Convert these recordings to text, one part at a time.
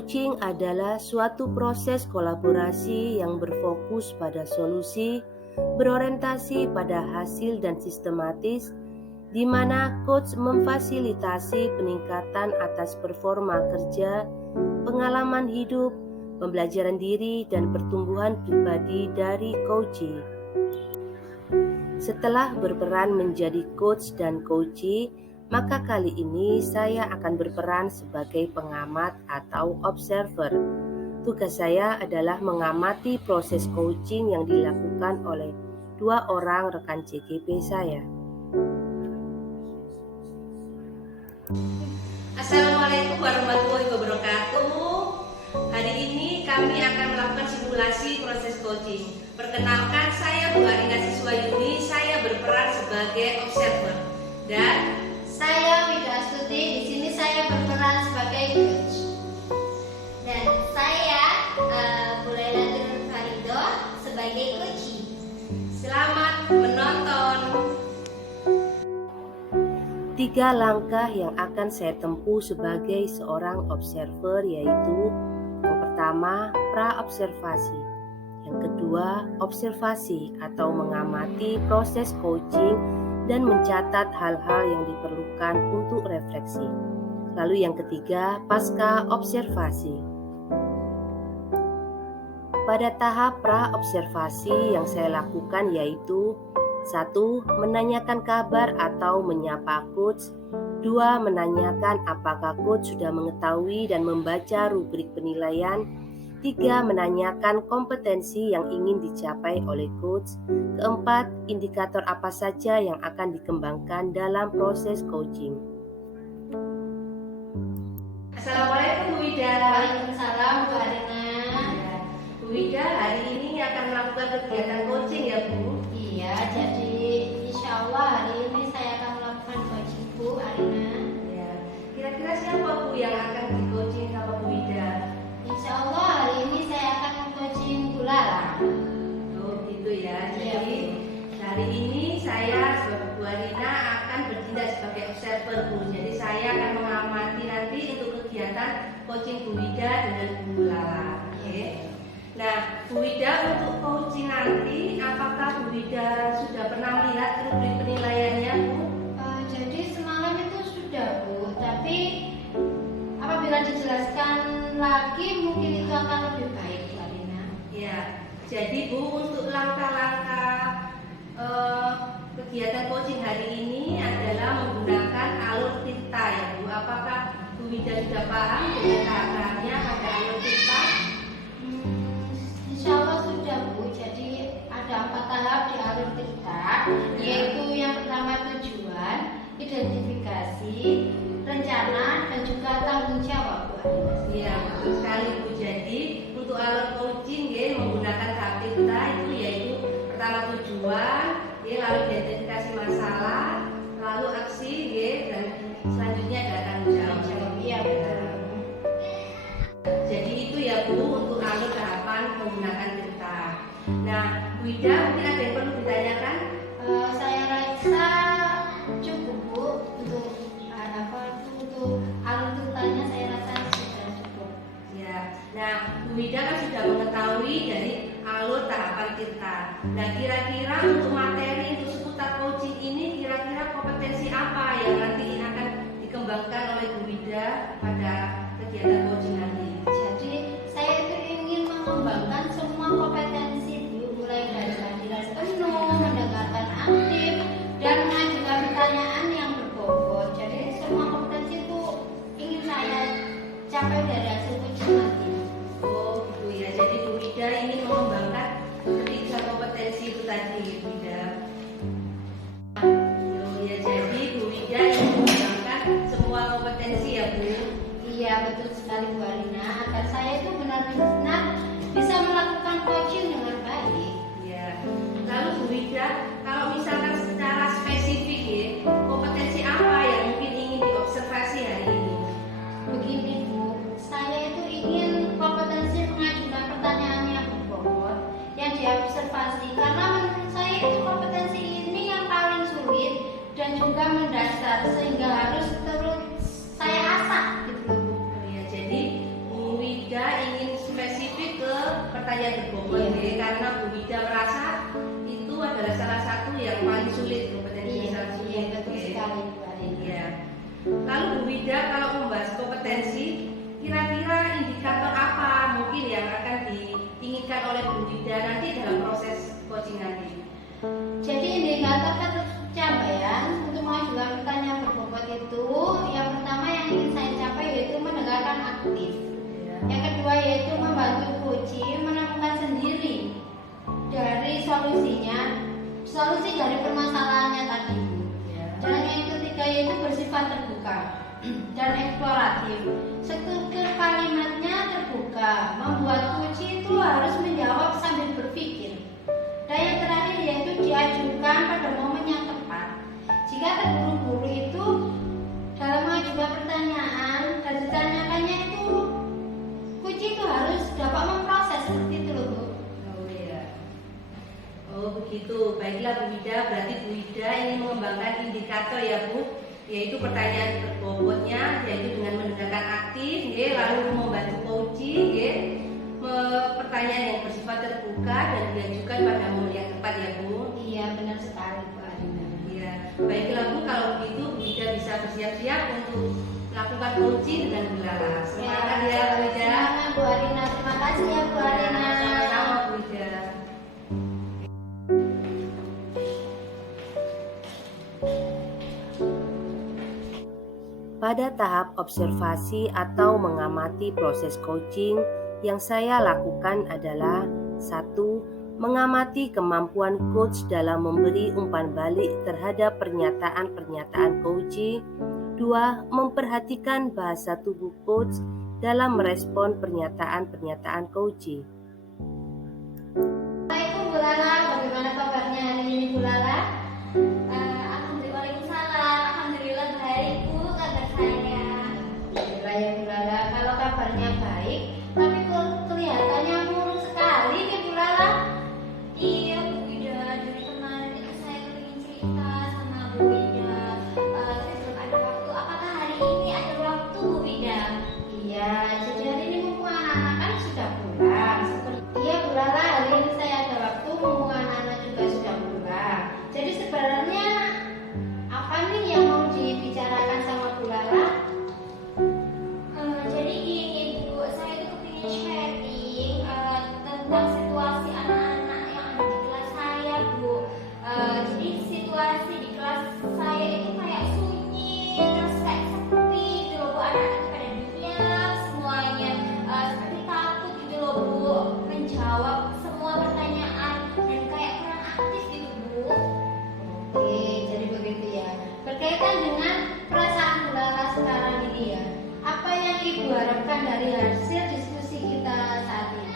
Coaching adalah suatu proses kolaborasi yang berfokus pada solusi, berorientasi pada hasil dan sistematis, di mana coach memfasilitasi peningkatan atas performa kerja, pengalaman hidup, pembelajaran diri, dan pertumbuhan pribadi dari coachee. Setelah berperan menjadi coach dan coachee, maka kali ini saya akan berperan sebagai pengamat atau observer. Tugas saya adalah mengamati proses coaching yang dilakukan oleh 2 orang rekan CGP saya. Assalamualaikum warahmatullahi wabarakatuh. Hari ini kami akan melakukan simulasi proses coaching. Perkenalkan, saya Bu Arina Siswayuni, saya berperan sebagai observer. Dan saya Wida Astuti, di sini saya berperan sebagai coach. Dan saya Bulena Turun Farido sebagai coachee. Selamat menonton. 3 langkah yang akan saya tempuh sebagai seorang observer yaitu: yang pertama, pra-observasi. Yang kedua, observasi atau mengamati proses coaching dan mencatat hal-hal yang diperlukan untuk refleksi. Lalu yang ketiga, pasca observasi. Pada tahap pra-observasi yang saya lakukan yaitu: 1. Menanyakan kabar atau menyapa coach. 2. Menanyakan apakah coach sudah mengetahui dan membaca rubrik penilaian. 3. Menanyakan kompetensi yang ingin dicapai oleh coach. 4. Indikator apa saja yang akan dikembangkan dalam proses coaching. Assalamualaikum Bu Wida. Waalaikumsalam Bu Arina. Bu Wida, hari ini akan melakukan kegiatan coaching ya Bu? Iya, jadi insya Allah hari ini saya akan melakukan coaching Bu Arina. Ya. Kira-kira siapa Bu yang akan di coaching sama Bu Wida? Insya Allah hari ini saya akan coaching Bu Lala. Oh gitu ya. Iya, Jadi hari ini saya sebagai Bu Arina akan bertindak sebagai observer Bu. Jadi saya akan mengamati nanti untuk kegiatan coaching Bu Wida dengan Bu Lala. Oke. Nah, Bu Wida, untuk coaching nanti apakah Bu Wida sudah pernah melihat rubrik penilaiannya Bu? Jadi semalam itu sudah Bu, tapi apabila dijelaskan lagi mungkin itu akan lebih baik Bu Arina. Ya, jadi Bu, untuk langkah-langkah kegiatan coaching hari ini adalah menggunakan alur tinta ya Bu. Apakah Bu Wida sudah paham dengan tahap-tahapnya pada alur tinta? Insya Allah sudah Bu. Jadi ada 4 tahap di alur cerita, yaitu yang pertama tujuan, identifikasi, rencana, dan juga tanggung jawab Bu Arina. Iya, betul sekali Bu. Jadi untuk alur coaching ya, menggunakan tahap tinta itu yaitu pertama tujuan, ya, lalu identifikasi masalah, lalu aksi ya, dan selanjutnya ada tanggung jawab. Iya betul. Jadi itu ya Bu untuk alur tahapan menggunakan tinta. Nah, Bu Wida, mungkin ada yang perlu ditanyakan? Saya rasa cukup Bu untuk untuk alur ceritanya saya rasa sudah cukup. Ya. Nah, Bu Wida kan sudah mengetahui dari alur tahapan tinta. Nah, kira-kira untuk materi untuk seputar coaching ini kira-kira kompetensi apa yang nanti akan dikembangkan oleh Bu Wida pada kegiatan coaching nanti? Jadi saya itu ingin mengembangkan semua kompetensi Bu, mulai dari kehadiran penuh, mendengarkan aktif, dan mengajukan pertanyaan yang berbobot. Jadi semua kompetensi itu ingin saya capai dari hasil coaching nanti. Oh gitu ya, jadi Bu Wida ingin mengembangkan ketiga kompetensi itu tadi Bu Wida. Oh ya, jadi Bu Wida ingin mengembangkan semua kompetensi ya Bu. Iya betul sekali Bu Arina, agar saya itu benar-benar bisa melakukan coaching dengan baik. Ya. Lalu Bu Wida, kalau misalkan secara spesifik ya, kompetensi apa yang mungkin ingin diobservasi hari ini? Begini Bu, saya itu ingin kompetensi mengajukan pertanyaan yang berbobot, yang diobservasi, karena menurut saya itu kompetensi ini yang paling sulit dan juga mendasar, sehingga harus terus saya asah gitu loh Bu. Ya, jadi Bu Wida karena Bu Wida merasa itu adalah salah satu yang paling sulit, kompetensi yang sangat sulit. Betul sekali Bu Arina. Iya. Lalu Bu Wida kalau membahas kompetensi, kira-kira indikator apa mungkin yang akan diinginkan oleh Bu Wida nanti dalam proses coaching nanti? Jadi indikator pencapaian untuk mengajukan pertanyaan berbobot itu, yang pertama yang ingin saya capai yaitu mendengarkan aktif. Yang kedua yaitu membantu coach menemukan sendiri dari solusi dari permasalahannya tadi. Dan yang ketiga yaitu bersifat terbuka dan eksploratif. Struktur kalimatnya terbuka, membuat coach itu harus menjawab sambil berpikir. Dan yang terakhir yaitu diajukan pada momen yang tepat. Jika terburu-buru itu dalam mengajukan pertanyaan dan ditanyakannya itu, coach itu harus dapat memproses seperti itu loh Bu. Oh iya. Oh begitu. Baiklah Bu Wida, berarti Bu Wida ingin mengembangkan indikator ya Bu, yaitu pertanyaan berbobotnya, yaitu dengan mendengarkan aktif, lalu membantu coaching, pertanyaan yang bersifat terbuka dan diajukan pada momen yang tepat ya Bu. Iya benar sekali Bu Arina. Iya. Baiklah Bu, kalau begitu Bu Wida bisa bersiap-siap untuk melakukan coaching dengan Bu Lala. Semangat ya Bu Wida. Semangat Bu Arina. Terima kasih ya Bu Arina. Sama-sama Bu Wida. Pada tahap observasi atau mengamati proses coaching, yang saya lakukan adalah 1. Mengamati kemampuan coach dalam memberi umpan balik terhadap pernyataan-pernyataan coach. 2. Memperhatikan bahasa tubuh coach dalam merespon pernyataan-pernyataan coach. Assalamualaikum Bu Lala, bagaimana kabarnya hari ini Bu Lala? Waalaikumsalam, alhamdulillah baik Bu, kabar saya. Alhamdulillah ya Bu Lala, kalau kabarnya baik, tapi kelihatannya murung sekali nih Bu Lala. Iya Bu Wida, dari kemarin itu saya ingin cerita sama Bu Wida. Saya belum ada waktu. Apakah hari ini ada waktu Bu Wida? Iya, jadi hari ini mumpung anak-anak kan sudah pulang. Iya Bu Lala, hari ini saya ada waktu, mumpung anak-anak juga sudah pulang. Jadi sebenarnya apa nih yang mau dibicarakan sama Bu Lala? Jadi gini Bu, saya itu kepingin sharing tentang situasi anak-anak yang ada di kelas saya Bu. Jadi situasi di kelas saya itu kayak sunyi, terus kayak sepi gitu loh Bu. Anak-anak itu pada diam semuanya, seperti takut gitu loh Bu menjawab semua pertanyaan dan kayak kurang aktif gitu Bu. Oke, jadi begitu ya. Berkaitan dengan perasaan Bu Lala sekarang ini ya, apa yang Ibu harapkan dari hasil diskusi kita saat ini?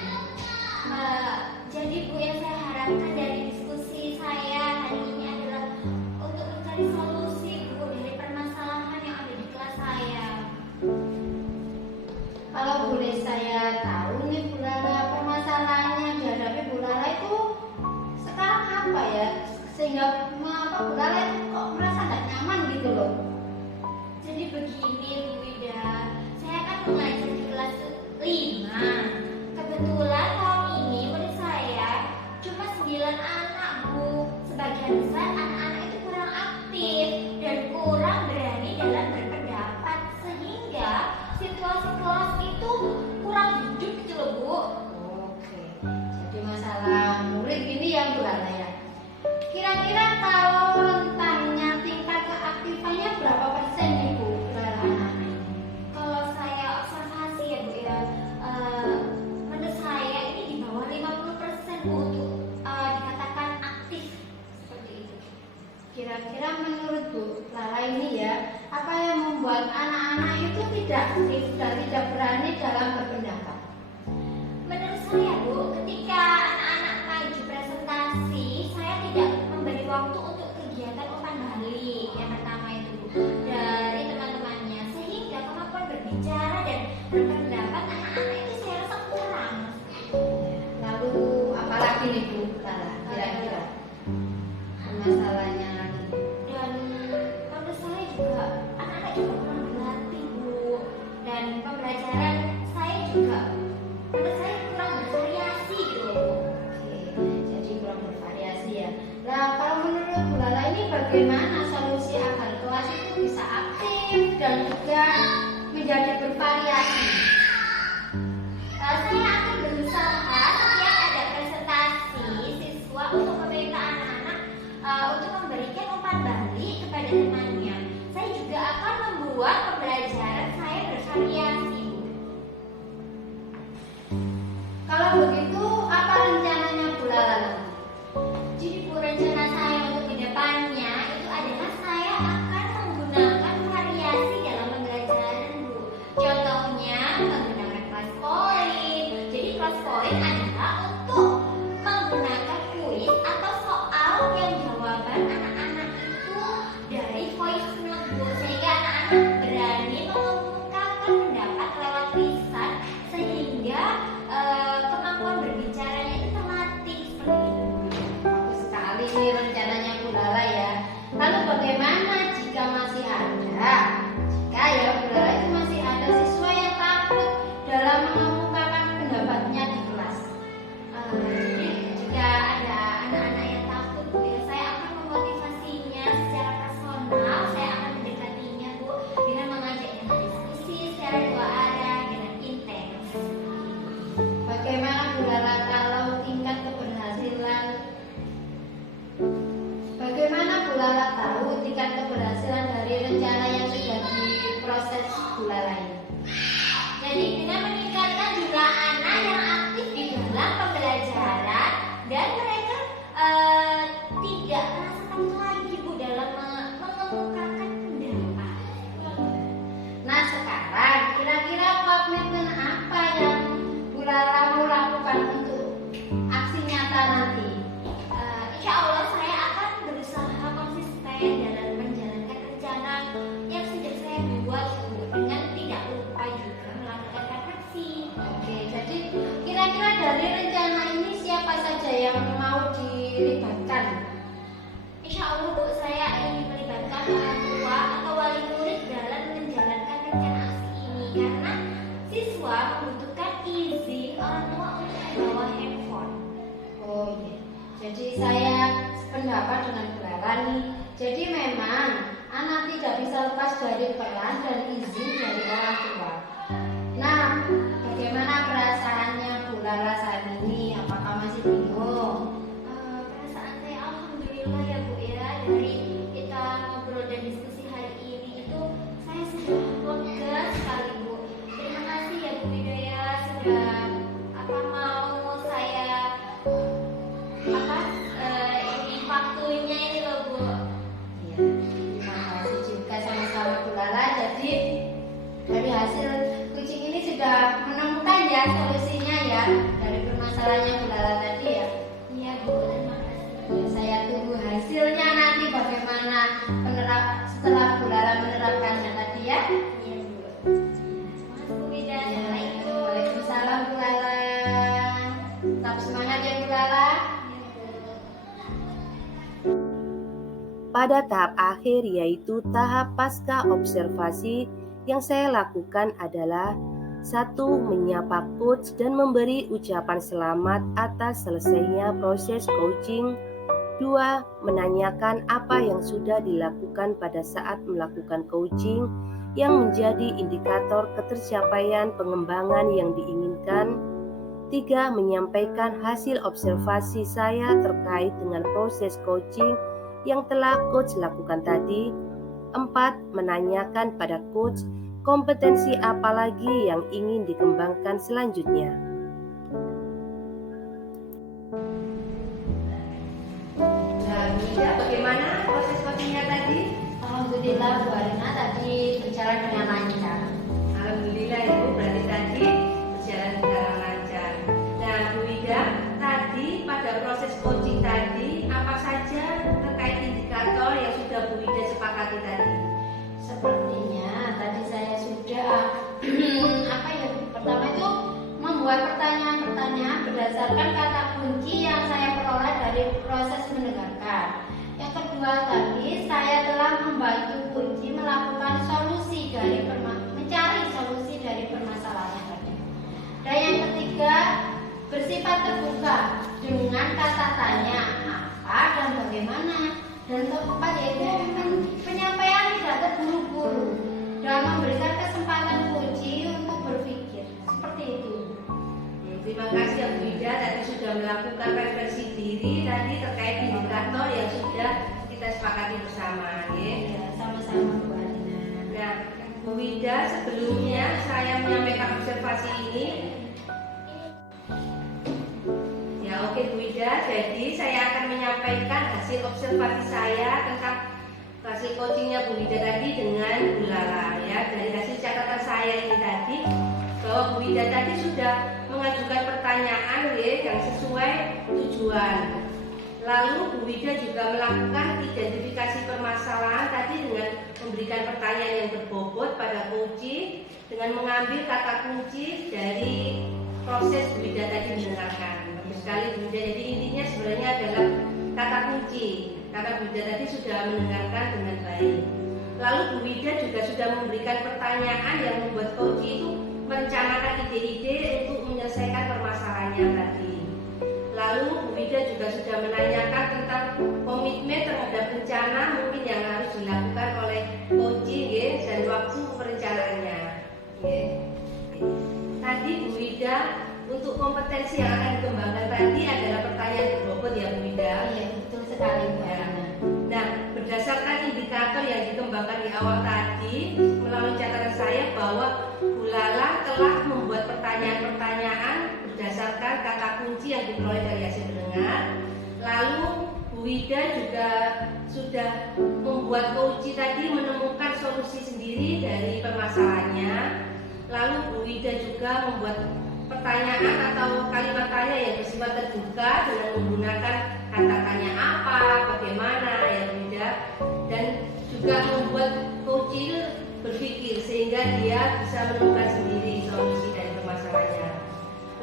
Jadi Bu, yang saya harapkan dari diskusi saya hari ini adalah untuk mencari solusi Bu dari permasalahan yang ada di kelas saya. Kalau boleh saya tahu nih Bu Lala, permasalahan yang dihadapi Bu Lala itu sekarang apa ya? Sehingga Bu Lala itu kok merasa gak nyaman gitu loh. Jadi begini Bu Wida, saya kan mengajar di kelas 5. Kebetulan tahun ini murid saya cuma 9 anak Bu. Sebagian besar anak-anak itu kurang aktif dan kurang berani dalam berpendapat, sehingga situasi kelas itu kurang hidup gitu loh Bu. Oke, jadi masalah murid gini ya Bu Lala ya. Kira-kira kalau rentangnya tingkat keaktifannya berapa persen nih Bu Lala anak-anak? Kalau saya observasi ya Bu ya, menurut saya ini di bawah 50% Bu untuk dikatakan aktif seperti itu. Kira-kira menurut Bu Lala ini ya, apa yang membuat anak-anak itu tidak aktif dan tidak berani dalam berpendapat? Menurut saya Bu, ketika anak-anak maju presentasi, saya tidak memberi waktu untuk kegiatan umpan balik yang pertama itu Bu, dari teman-temannya, sehingga kemampuan berbicara dan berpendapat anak-anak itu saya rasa kurang. Lalu apalagi nih Bu Lala, kira-kira masalahnya lagi? Dan menurut saya juga anak-anak juga kurang berlatih Bu, dan pembelajaran saya juga bagaimana solusi agar kelas itu bisa aktif dan juga menjadi bervariasi. Saya akan berusaha setiap ada presentasi siswa untuk meminta anak-anak untuk memberikan umpan balik kepada temannya. Saya juga akan membuat pembelajaran saya bervariasi. Kalau begitu, apa rencananya Bu Lala nanti? Jadi Bu, rencana saya untuk kedepannya itu adalah saya akan menggunakan variasi dalam pembelajaran Bu. Contohnya menggunakan kelas polling. Jadi kelas polling adalah untuk menggunakan kuis atau soal yang jawaban anak-anak itu dari voice note Bu, sehingga anak-anak berani mengungkapkan pendapat lewat lisan sehingga kemampuan berbicaranya itu terlatih seperti itu. Bagus sekali nih rencananya Bu Lala ya. Lalu bagaimana jika masih ada? Jika ya Bu Lala itu masih ada siswa yang takut dalam mengungkapkan pendapatnya di kelas. Jadi jika ada anak-anak yang takut Bu ya, saya akan memotivasinya secara personal. Saya akan mendekatinya Bu dengan mengajaknya berdiskusi secara dua arah dengan intens. Bagaimana Bu Lala kalau tingkat keberhasilan? Bagaimana Bu Lala tahu tingkat keberhasilan dari rencana yang sudah diproses Bu Lala ini? Jadi dengan meningkatkan jumlah anak yang aktif di dalam pembelajaran dan mereka tidak merasa takut lagi Bu dalam mengungkapkan pendapat. Nah sekarang kira-kira komitmen apa yang Bu Lala mau lakukan untuk aksi nyata nanti? Insya Allah saya akan berusaha konsisten dalam menjalankan rencana yang sudah saya buat Bu, dengan tidak lupa juga melakukan refleksi. Oke, jadi kira-kira dari rencana ini siapa saja yang mau dilibatkan? Insya Allah Bu, saya ingin melibatkan orang tua atau wali murid dalam menjalankan rencana aksi ini karena siswa membutuhkan izin orang tua untuk membawa handphone. Oh iya, jadi saya sependapat dengan Bu Lala nih. Jadi memang anak tidak bisa lepas dari peran dan izin dari orang tua. Nah, bagaimana perasaannya Bu Lala saat ini? Apakah masih bingung? Perasaan saya alhamdulillah ya Bu ya, dari kita ngobrol dan diskusi hari ini itu saya sudah lega sekali Bu. Terima kasih ya Bu Widaya sudah mau saya ini waktunya ini loh Bu. Iya, terima kasih juga sama-sama Bu Lala. Jadi dari hasil kucing ini sudah menemukan ya solusinya ya dari permasalahannya Bu Lala tadi ya. Iya Bu, terima kasih. Ya, saya tunggu hasilnya nanti bagaimana setelah Bu Lala menerapkannya tadi ya. Iya Bu. Mas Bu Widaya. Waalaikumsalam Bu Lala. Tetap semangat ya Bu Lala. Pada tahap akhir yaitu tahap pasca observasi, yang saya lakukan adalah 1. Menyapa coach dan memberi ucapan selamat atas selesainya proses coaching. 2. Menanyakan apa yang sudah dilakukan pada saat melakukan coaching yang menjadi indikator ketercapaian pengembangan yang diinginkan. 3. Menyampaikan hasil observasi saya terkait dengan proses coaching yang telah coach lakukan tadi. 4. Menanyakan pada coach kompetensi apa lagi yang ingin dikembangkan selanjutnya. Nah, Mida, bagaimana proses coachingnya tadi? Alhamdulillah Bu Arina tadi berjalan dengan lancar. Alhamdulillah Ibu, berarti tadi berjalan dengan lancar. Nah Bu Ida, tadi pada proses coaching tadi apa saja terkait indikator yang sudah Bu Ida sepakati tadi? Sepertinya tadi saya sudah pertama itu membuat pertanyaan-pertanyaan berdasarkan kata kunci yang saya peroleh dari proses mendengarkan. Yang kedua tadi saya telah membantu kunci melakukan mencari solusi dari permasalahan tadi. Dan yang ketiga bersifat terbuka dengan kata tanya apa dan bagaimana. Dan keempat yaitu melakukan refleksi diri tadi terkait indikator yang sudah kita sepakati bersama, ya. Ya, sama-sama Bu Arina. Nah, Bu Wida, sebelumnya saya menyampaikan observasi ini. Ya, oke Bu Wida, jadi saya akan menyampaikan hasil observasi saya tentang hasil coachingnya Bu Wida tadi dengan Bu Lala, ya. Dari hasil catatan saya ini tadi, bahwa Bu Wida tadi sudah mengajukan pertanyaan, ya, yang sesuai tujuan. Lalu Bu Wida juga melakukan identifikasi permasalahan tadi dengan memberikan pertanyaan yang berbobot pada kunci dengan mengambil kata kunci dari proses Bu Wida tadi mendengarkan. Bagus sekali Bu Wida. Jadi intinya sebenarnya adalah kata kunci. Karena Bu Wida tadi sudah mendengarkan dengan baik. Lalu Bu Wida juga sudah memberikan pertanyaan yang membuat kunci itu merencanakan ide-ide untuk menyelesaikan permasalahannya tadi. Lalu Bu Wida juga sudah menanyakan tentang komitmen terhadap rencana mungkin yang harus dilakukan oleh coaching, ya, dan waktu perencanaannya. Ya. Tadi Bu Wida untuk kompetensi yang akan dikembangkan tadi adalah pertanyaan berbobot, ya Bu Wida. Iya, betul sekali Bu Ya. Arina. Nah, berdasarkan indikator yang dikembangkan di awal tadi, melalui catatan saya bahwa Bu Lala telah membuat pertanyaan-pertanyaan berdasarkan kata kunci yang diperoleh dari hasil mendengar. Lalu Bu Wida juga sudah membuat kunci tadi menemukan solusi sendiri dari permasalahannya. Lalu Bu Wida juga membuat pertanyaan atau kalimat tanya yang bersifat terbuka dengan menggunakan kata tanya apa, bagaimana, ya Bu Wida, dan juga membuat kunci berpikir sehingga dia bisa menemukan sendiri solusi dari permasalahannya.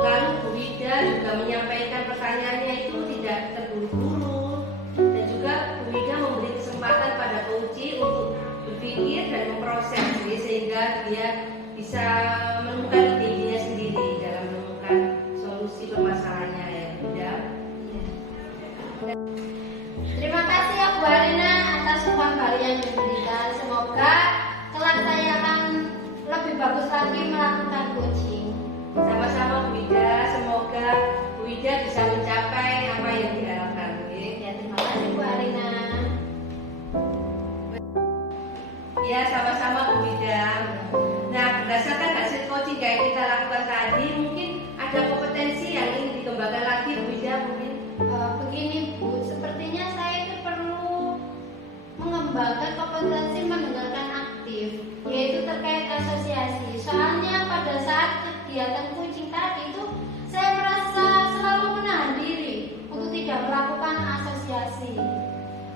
Lalu Bu Wida juga menyampaikan pertanyaannya itu tidak terburu-buru, dan juga Bu Wida memberi kesempatan pada kunci untuk berpikir dan memproses, sehingga dia bisa menemukan ide-idenya sendiri dalam menemukan solusi permasalahannya, ya Bu Wida. Terima kasih ya Bu Arina atas penggambaran yang diberikan. Semoga kelak saya akan lebih bagus lagi melakukan coaching. Sama-sama Bu Wida, semoga Bu Wida bisa mencapai apa yang diharapkan. Ya, terima kasih Bu Arina. Ya, sama-sama Bu Wida. Nah, berdasarkan hasil coaching yang kita lakukan tadi, mungkin ada kompetensi yang ingin dikembangkan lagi Bu Wida mungkin. Begini Bu, sepertinya saya itu perlu mengembangkan kompetensi mendengarkan aktif, yaitu terkait asosiasi. Soalnya pada saat kegiatan coaching tadi itu saya merasa selalu menahan diri untuk tidak melakukan asosiasi,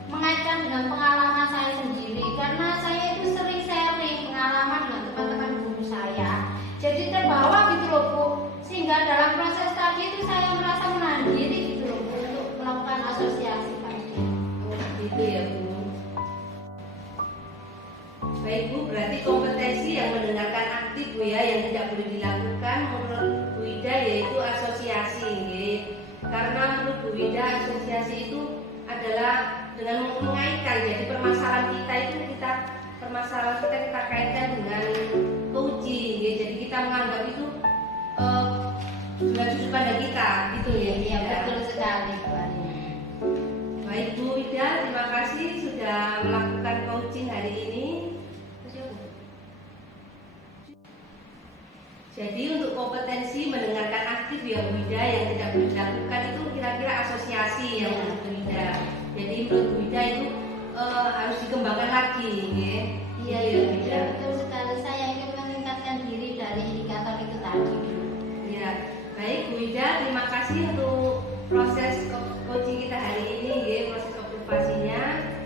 mengaitkan dengan pengalaman saya sendiri, karena saya itu sering sharing pengalaman dengan teman-teman guru saya, jadi terbawa gitu loh Bu, sehingga dalam proses tadi itu saya merasa menahan diri gitu loh Bu untuk melakukan asosiasi tadi. Gitu ya Bu. Baik Bu, berarti kompetensi yang mendengarkan aktif Bu ya, yang tidak boleh dilakukan menurut Bu Wida yaitu asosiasi, ya. Karena menurut Bu Wida asosiasi itu adalah dengan mengaitkan, jadi permasalahan kita kaitkan dengan coaching, ya. Jadi kita menganggap itu dengan sudut pandang kita, gitu ya. Iya, betul sekali Bu Arina. Baik Bu Wida, terima kasih sudah melakukan coaching hari ini. Jadi untuk kompetensi mendengarkan aktif ya Bu Wida yang tidak boleh dilakukan itu kira-kira asosiasi yang menurut Bu Wida. Jadi menurut Bu Wida itu harus dikembangkan lagi, ya. Iya, Ya, Bu Wida. betul sekali. Saya ingin meningkatkan diri dari indikator itu tadi. Ya, baik Bu Wida, terima kasih untuk proses coaching kita hari ini, ya, proses observasinya.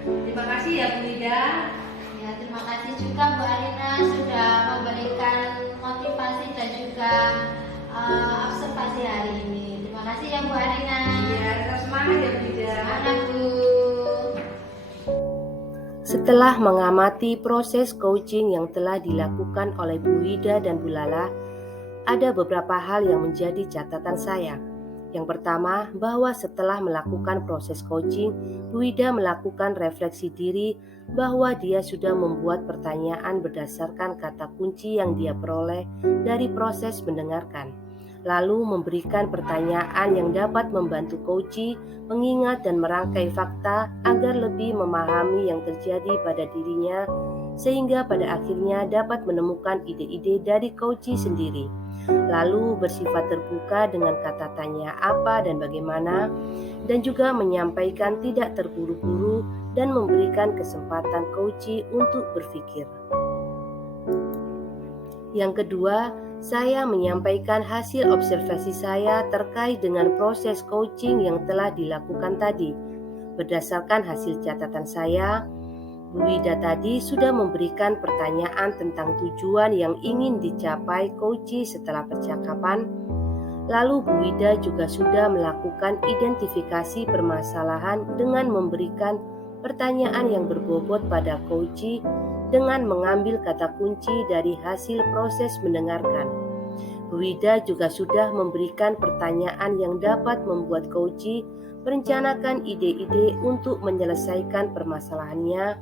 Terima kasih ya Bu Wida. Ya, terima kasih juga Bu Arina sudah memberikan motivasi dan juga observasi hari ini. Terima kasih ya Bu Arina. Ya, tetap semangat ya Bu Wida. Semangat Bu. Setelah mengamati proses coaching yang telah dilakukan oleh Bu Wida dan Bu Lala, ada beberapa hal yang menjadi catatan saya. Yang pertama, bahwa setelah melakukan proses coaching, Bu Wida melakukan refleksi diri bahwa dia sudah membuat pertanyaan berdasarkan kata kunci yang dia peroleh dari proses mendengarkan. lalu memberikan pertanyaan yang dapat membantu coach mengingat dan merangkai fakta agar lebih memahami yang terjadi pada dirinya, sehingga pada akhirnya dapat menemukan ide-ide dari coach sendiri. Lalu bersifat terbuka dengan kata tanya apa dan bagaimana, dan juga menyampaikan tidak terburu-buru dan memberikan kesempatan coach untuk berpikir. Yang kedua, saya menyampaikan hasil observasi saya terkait dengan proses coaching yang telah dilakukan tadi. Berdasarkan hasil catatan saya, Bu Wida tadi sudah memberikan pertanyaan tentang tujuan yang ingin dicapai coach setelah percakapan. Lalu Bu Wida juga sudah melakukan identifikasi permasalahan dengan memberikan pertanyaan yang berbobot pada coach dengan mengambil kata kunci dari hasil proses mendengarkan. Bu Wida juga sudah memberikan pertanyaan yang dapat membuat coach merencanakan ide-ide untuk menyelesaikan permasalahannya.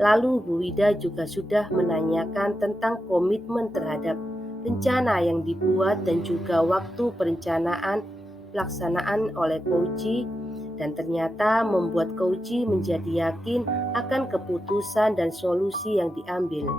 Lalu Bu Wida juga sudah menanyakan tentang komitmen terhadap rencana yang dibuat dan juga waktu perencanaan pelaksanaan oleh coach, dan ternyata membuat coach menjadi yakin akan keputusan dan solusi yang diambil.